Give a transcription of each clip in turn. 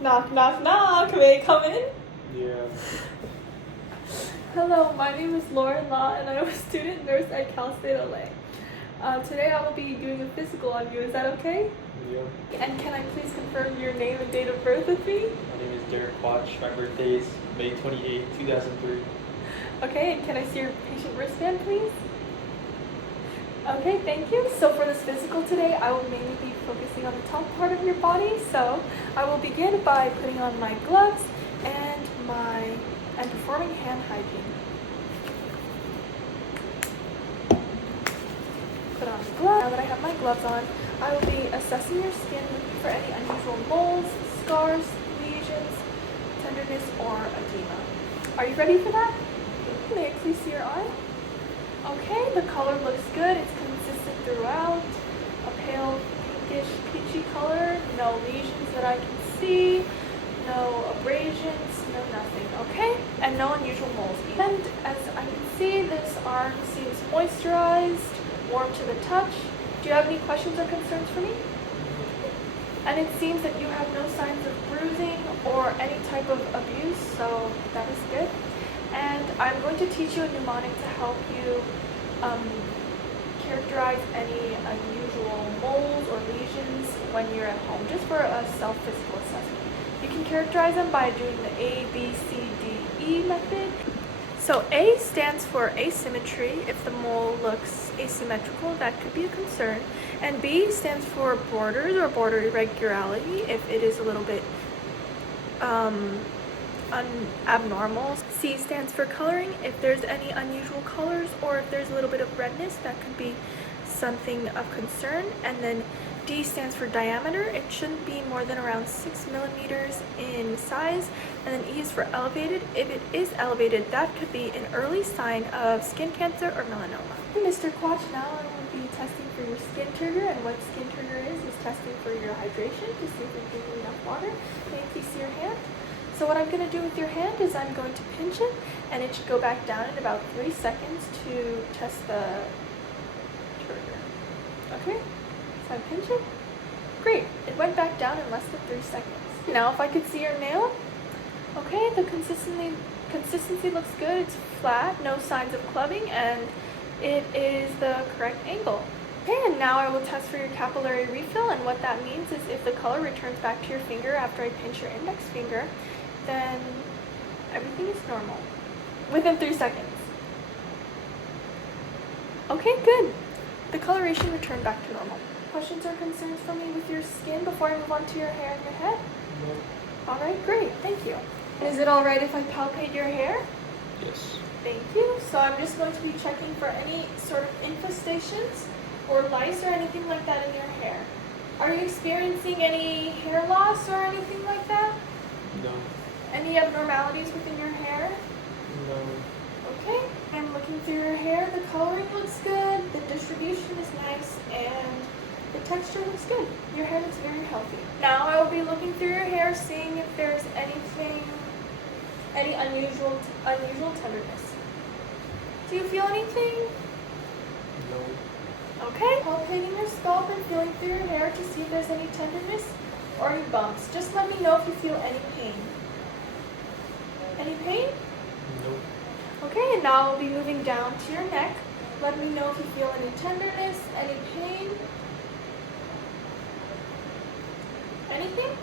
Knock, knock, knock. May I come in? Yeah. Hello, my name is Lauren Law, and I am a student nurse at Cal State LA. Today I will be doing a physical on you. Is that okay? Yeah. And can I please confirm your name and date of birth with me? My name is Derek Watch. My birthday is May 28, 2003. Okay, and can I see your patient wristband, please? Okay, thank you. So for this physical today, I will mainly be focusing on the top part of your body. So I will begin by putting on my gloves and performing hand hygiene. Put on the gloves. Now that I have my gloves on, I will be assessing your skin, looking for any unusual moles, scars, lesions, tenderness, or edema. Are you ready for that? May I please see your eye? Okay, the color looks good. It's consistent throughout. A pale pinkish peachy color. No lesions that I can see. No abrasions. No nothing. Okay? And no unusual moles. And as I can see, this arm seems moisturized, warm to the touch. Do you have any questions or concerns for me? And it seems that you have no signs of bruising or any type of abuse, so that is good. And I'm going to teach you a mnemonic to help you characterize any unusual moles or lesions when you're at home, just for a self-physical assessment. You can characterize them by doing the A, B, C, D, E method. So A stands for asymmetry. If the mole looks asymmetrical, that could be a concern. And B stands for borders or border irregularity, if it is a little bit abnormal. C stands for coloring. If there's any unusual colors or if there's a little bit of redness, that could be something of concern. And then D stands for diameter. It shouldn't be more than around 6 millimeters in size. And then E is for elevated. If it is elevated, that could be an early sign of skin cancer or melanoma. Mr. Quach, now I will be testing for your skin turgor, and what skin turgor is testing for your hydration to see if you're drinking enough water. Can you please see your hand? So what I'm going to do with your hand is I'm going to pinch it, and it should go back down in about 3 seconds to test the turgor. Okay? So I pinch it. Great. It went back down in less than 3 seconds. Now if I could see your nail. Okay, the consistency looks good. It's flat, no signs of clubbing, and it is the correct angle. Okay, and now I will test for your capillary refill, and what that means is if the color returns back to your finger after I pinch your index finger, then everything is normal within 3 seconds. Okay, good. The coloration returned back to normal. Questions or concerns for me with your skin before I move on to your hair and your head? No. All right, great. Thank you. Is it all right if I palpate your hair? Yes. Thank you. So I'm just going to be checking for any sort of infestations or lice or anything like that in your hair. Are you experiencing any hair loss or anything like that? No. Any abnormalities within your hair? No. Okay. I'm looking through your hair. The coloring looks good. The distribution is nice, and the texture looks good. Your hair looks very healthy. Now I will be looking through your hair, seeing if there's any unusual tenderness. Do you feel anything? No. Okay. Palpating your scalp and feeling through your hair to see if there's any tenderness or any bumps. Just let me know if you feel any pain. Any pain? No. Okay, and now I'll be moving down to your neck. Let me know if you feel any tenderness, any pain. Anything?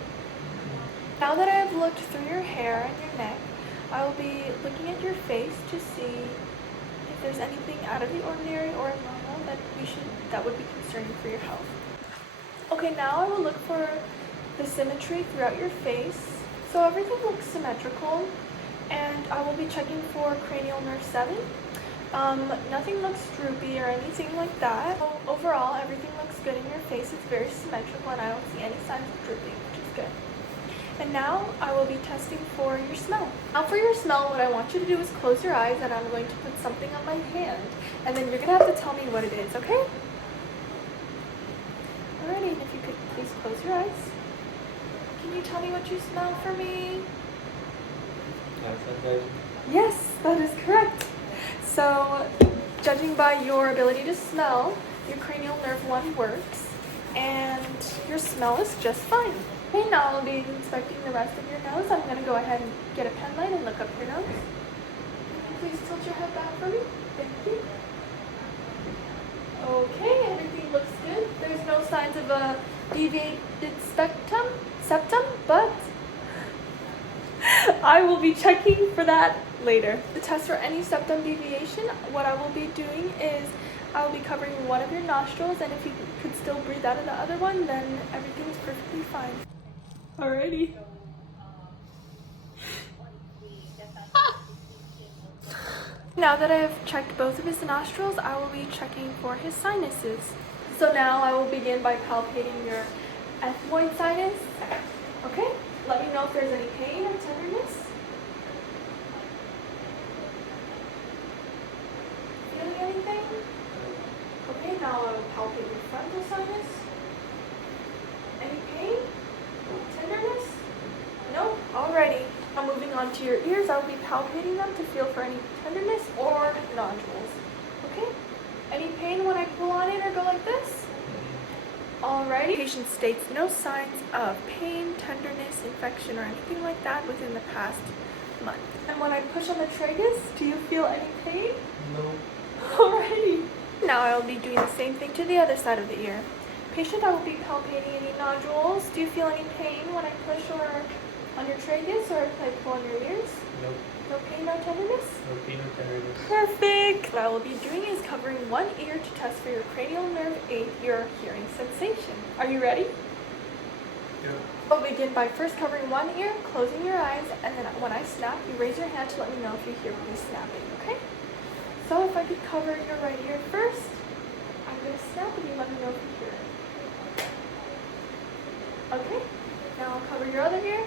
Now that I have looked through your hair and your neck, I will be looking at your face to see if there's anything out of the ordinary or abnormal that would be concerning for your health. Okay, now I will look for the symmetry throughout your face. So everything looks symmetrical, and I will be checking for cranial nerve 7. Nothing looks droopy or anything like that. So overall, everything looks good in your face. It's very symmetrical, and I don't see any signs of drooping, which is good. And now I will be testing for your smell. Now for your smell, what I want you to do is close your eyes, and I'm going to put something on my hand, and then you're going to have to tell me what it is, okay? Alrighty, and if you could please close your eyes. Can you tell me what you smell for me? Yes, that is correct. So, judging by your ability to smell, your cranial nerve 1 works, and your smell is just fine. Okay, now I'll be inspecting the rest of your nose. I'm going to go ahead and get a pen light and look up your nose. Please tilt your head back for me. Thank you. Okay, everything looks good. There's no signs of a deviated septum, but I will be checking for that later. To test for any septum deviation, what I will be doing is I will be covering one of your nostrils, and if you could still breathe out of the other one, then everything is perfectly fine. Alrighty. Now that I have checked both of his nostrils, I will be checking for his sinuses. So now I will begin by palpating your ethmoid sinus. Okay, let me know if there's any pain or tenderness. Feeling anything? Okay, now I will palpate your frontal sinus. Any pain? Tenderness? No? Alrighty. Now moving on to your ears, I will be palpating them to feel for any tenderness or nodules. Okay? Any pain when I pull on it or go like this? Alrighty. Patient states no signs of pain, tenderness, infection, or anything like that within the past month. And when I push on the tragus, do you feel any pain? No. Alrighty. Now I will be doing the same thing to the other side of the ear. Patient, I will be palpating any nodules. Do you feel any pain when I push or on your tragus or if I pull on your ears? Nope. No pain, no tenderness? No pain or tenderness. Perfect! What I will be doing is covering one ear to test for your cranial nerve 8, your hearing sensation. Are you ready? Yeah. I'll begin by first covering one ear, closing your eyes, and then when I snap, you raise your hand to let me know if you hear me snapping, okay? So if I could cover your right ear first, I'm going to snap and you let me know if you hear it. Okay, now I'll cover your other ear.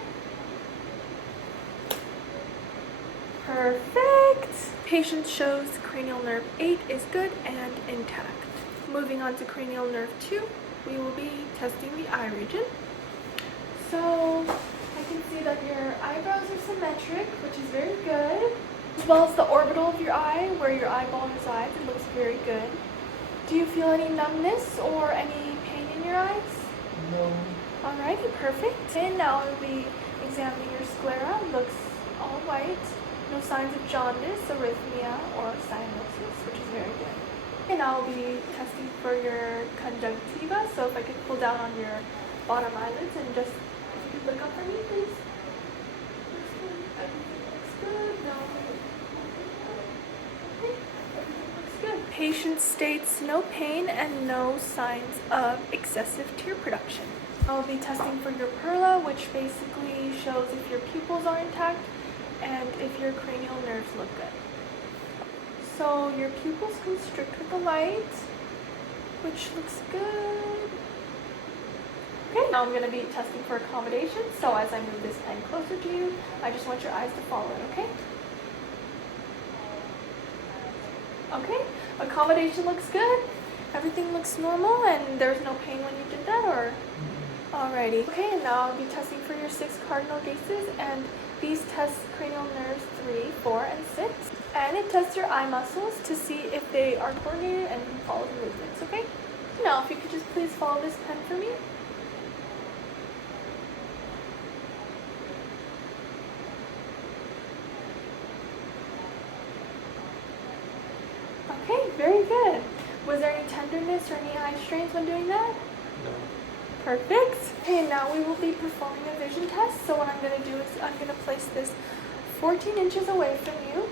Perfect! Patient shows cranial nerve 8 is good and intact. Moving on to cranial nerve 2, we will be testing the eye region. So I can see that your eyebrows are symmetric, which is very good. As well as the orbital of your eye, where your eyeball resides, it looks very good. Do you feel any numbness or any pain in your eyes? No. Alrighty, perfect. And now I will be examining your sclera. It looks all white. No signs of jaundice, arrhythmia, or cyanosis, which is very good. And I'll be testing for your conjunctiva. So if I could pull down on your bottom eyelids and just, if you could look up for me, please. Looks good. Everything looks good. No. Okay. Everything looks good. Patient states no pain and no signs of excessive tear production. I'll be testing for your perla, which basically shows if your pupils are intact and if your cranial nerves look good. So your pupils constrict with the light, which looks good. Okay, now I'm going to be testing for accommodation. So as I move this pen closer to you, I just want your eyes to follow it, okay? Okay, accommodation looks good. Everything looks normal and there's no pain when you did that, or? Alrighty. Okay, and now I'll be testing for your 6 cardinal gases, and these test cranial nerves 3, 4, and 6. And it tests your eye muscles to see if they are coordinated and can follow the movements, okay? Now, if you could just please follow this pen for me. Okay, very good. Was there any tenderness or any eye strains when doing that? No. Perfect. Okay, now we will be performing a vision test. So what I'm going to do is I'm going to place this 14 inches away from you.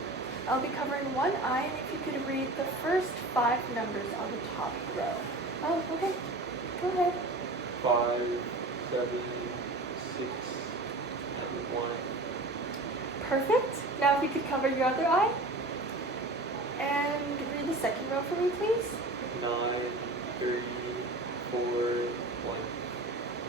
I'll be covering one eye, and if you could read the first 5 numbers on the top row. Oh, okay. Go ahead. 5, 7, 6, and 1. Perfect. Now if you could cover your other eye. And read the second row for me, please. 9, 3, 4, 1.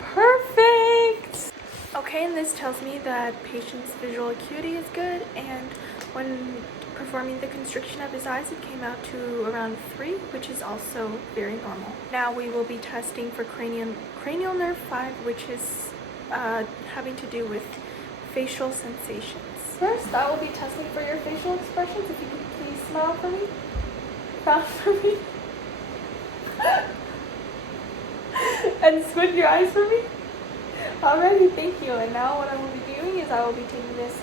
Perfect! Okay, and this tells me that patient's visual acuity is good, and when performing the constriction of his eyes, it came out to around 3, which is also very normal. Now we will be testing for cranial nerve 5, which is having to do with facial sensations. First, I will be testing for your facial expressions. If you could please smile for me. Frown for me. And squint your eyes for me. Alrighty, thank you. And now what I will be doing is I will be taking this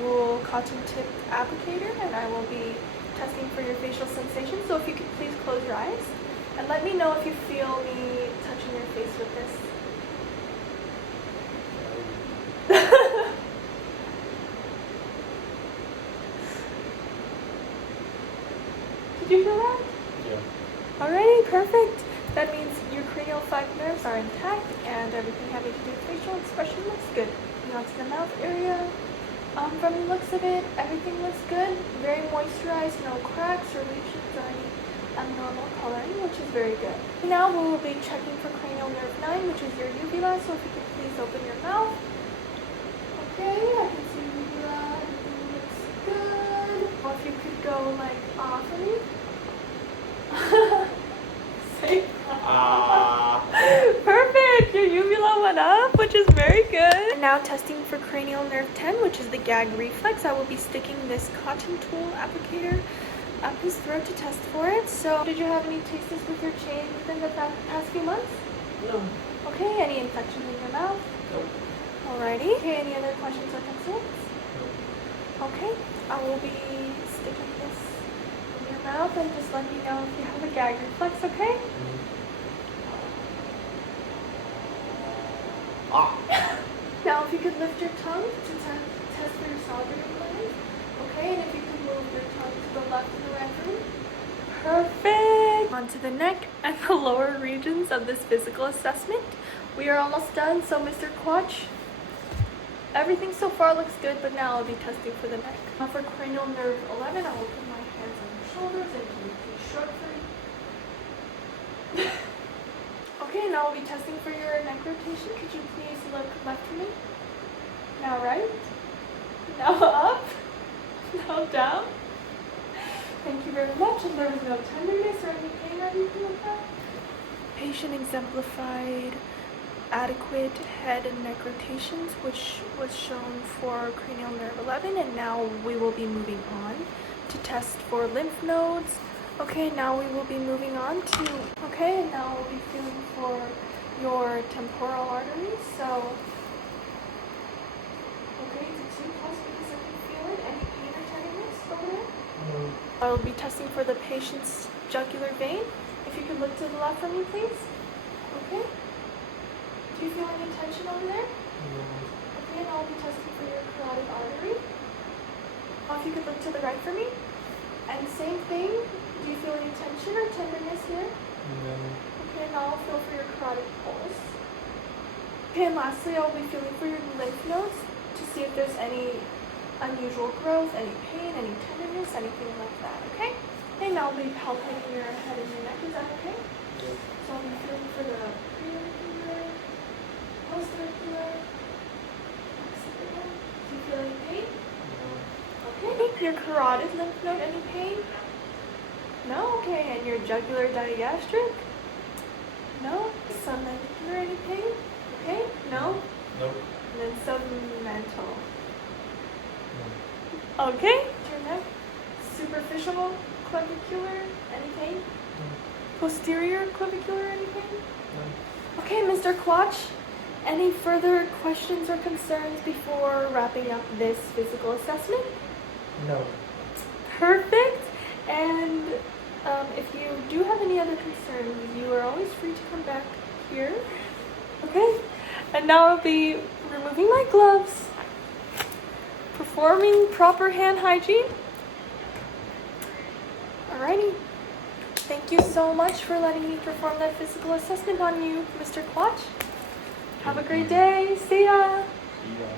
wool cotton tip applicator and I will be testing for your facial sensation. So if you could please close your eyes and let me know if you feel me touching your face with this. Did you feel that? Yeah. Alrighty, perfect. That means your cranial 5 nerves are intact and everything having to do with facial expression looks good. Moving on to the mouth area. From the looks of it, everything looks good. Very moisturized, no cracks or lesions or any abnormal coloring, which is very good. Now we will be checking for cranial nerve 9, which is your uvula. So if you could please open your mouth. Okay, I can see uvula. Everything looks good. Well, if you could go like for me. Say perfect! Your uvula went up, which is very good. And now testing for cranial nerve 10, which is the gag reflex. I will be sticking this cotton tool applicator up his throat to test for it. So, did you have any tastes with your change within the past few months? No. Okay, any infections in your mouth? Nope. Alrighty. Okay, any other questions or concerns? Nope. Okay, I will be sticking this in your mouth and just let me know if you have a gag reflex, okay? Now, if you could lift your tongue to test for your salivary gland, okay? And if you could move your tongue to the left and the right for me. Perfect! Onto the neck and the lower regions of this physical assessment. We are almost done, so Mr. Quach, everything so far looks good, but now I'll be testing for the neck. Now for cranial nerve 11, I will put my hands on your shoulders and do a short for you. Okay, now I'll be testing for your neck rotation. Could you please look left to me? Now right. Now up. Now down. Thank you very much. And there was no tenderness or any pain or anything like that. Patient exemplified adequate head and neck rotations, which was shown for cranial nerve 11. And now we will be moving on to test for lymph nodes. Okay, now we will be moving on to, okay, and now we'll be feeling for your temporal arteries. So, okay, is it too close because I can feel it? Any pain or tenderness over there? No. I'll be testing for the patient's jugular vein. If you could look to the left for me, please. Okay. Do you feel any tension over there? No. Okay, and I'll be testing for your carotid artery. If you could look to the right for me. And same thing. Do you feel any tension or tenderness here? No. Okay, now I'll feel for your carotid pulse. Okay, and lastly, I'll be feeling for your lymph nodes to see if there's any unusual growth, any pain, any tenderness, anything like that, okay? Okay, now I'll be palpating your head and your neck. Is that okay? Yes. So I'll be feeling for the preauricular, postauricular, occipital. Do you feel any pain? No. Okay. Your carotid lymph node, any pain? No? Okay. And your jugular digastric? No? Submental, any pain? Okay. No? Nope. And then submental. No. Okay. Your neck? Superficial clavicular, any pain? No. Posterior clavicular, any pain? No. Okay, Mr. Quach, any further questions or concerns before wrapping up this physical assessment? No. Perfect. And if you do have any other concerns, you are always free to come back here. Okay? And now I'll be removing my gloves, performing proper hand hygiene. Alrighty. Thank you so much for letting me perform that physical assessment on you, Mr. Quach. Have a great day. See ya. See ya.